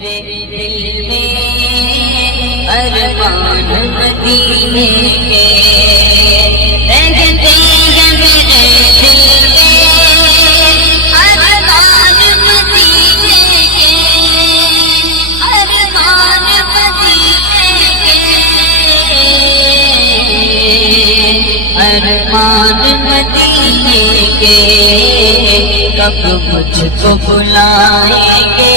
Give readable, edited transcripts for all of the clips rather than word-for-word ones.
میرے دل میں ارمان مدینے کے رہتے ہیں، میرے دل میں ارمان مدینے کے، ارمان مدینے کے، ارمان مدینے کے، کب مجھ کو بلائیں گے،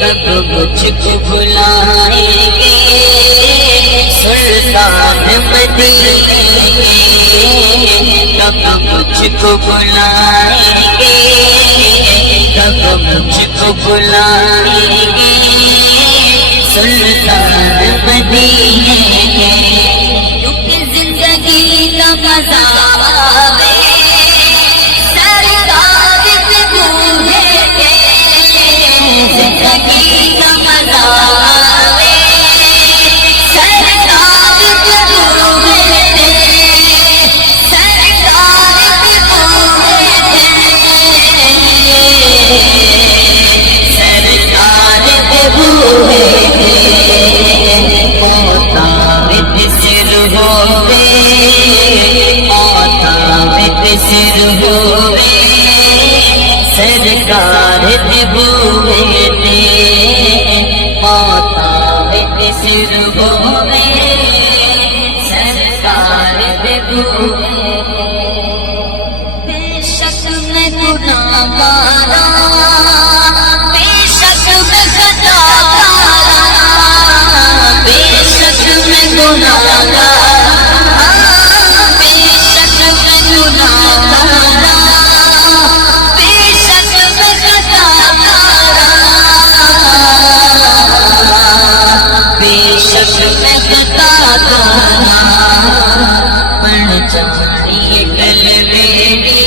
کب مجھ کو بلائیں گے سلطان مدینے کے، کب مجھ کو بلائیں گے، کب مجھ کو بلائیں گے سلطان مدینے کے، کیونکہ زندگی کا مزہ آوے زندگی کا مزہ آوے سرکار کی بوئے تھے، سرکار کی بوئے تھے، سرکار کی بوئے تھے، موتاوت سر ہوئے، موتاوت سر ہوئے سرکار دے بوئے تھے، موتاوت سر ہوئے سرکار دے بوئے تھے، بے شک میں گناہگار، بے شک میں خطا کار، بے شک میں گناہگار، بے شک میں گناہگار، پڑھ جائیے کل میری،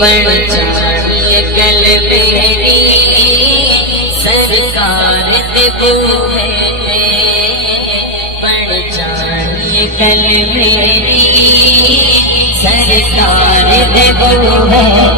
پڑھ جائیے کل میری سرکار دے بوئے تھے، پڑھ جائیے کل میری سرکار دے بوئے تھے،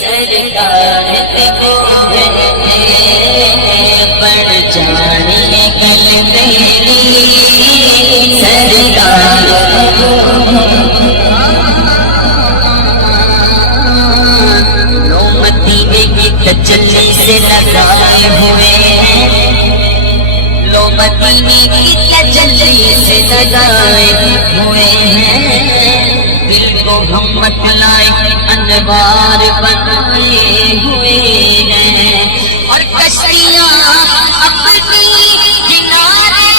سرکار دے بوئے تھے، پڑھ جائیے کل میری سرکار دے بوئے تھے، لو مدینے کی تجلی سے لگائے ہوئے ہیں، لو مدینے کی تجلی سے لگائے ہوئے ہیں، دل کو ہم مطلائے انوار بنائے ہوئے ہیں، اور کشتیاں اپنی کنارے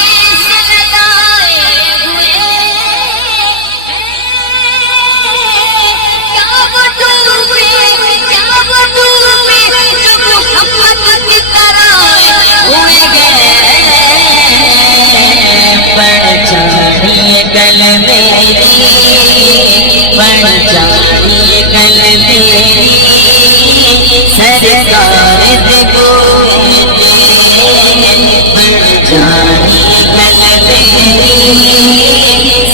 سے لگائے ہوئے ہیں، کیا وہ ڈوبے، کیا وہ ڈوبے جو محمد کی طرح ہوئے گئے، پڑھ جائیے کل میری، پڑھ جائیے کل میری سرکار دے بوئے تھے، پڑھ جائیے کل میری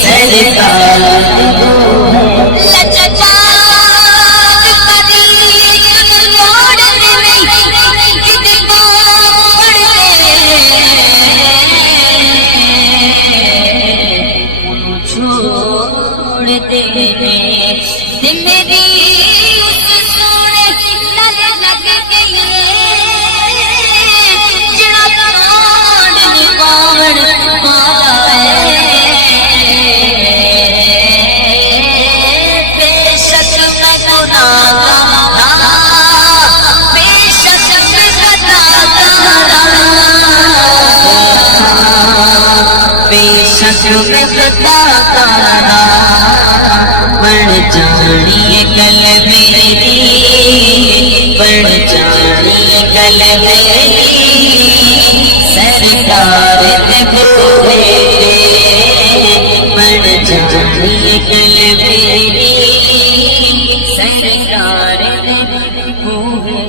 سرکار دے بوئے تھے، زندگی اس سونے لگ لگ گئی جڑا کان نکاڑ پایا بے شک میں گناہگار، بے شک میں خطاکار، بے شک میں خطاکار، پڑھ جائیے کل میری، پڑھ سرکار دے بوئے بڑھ جائے کل میری سرکار دے بوئے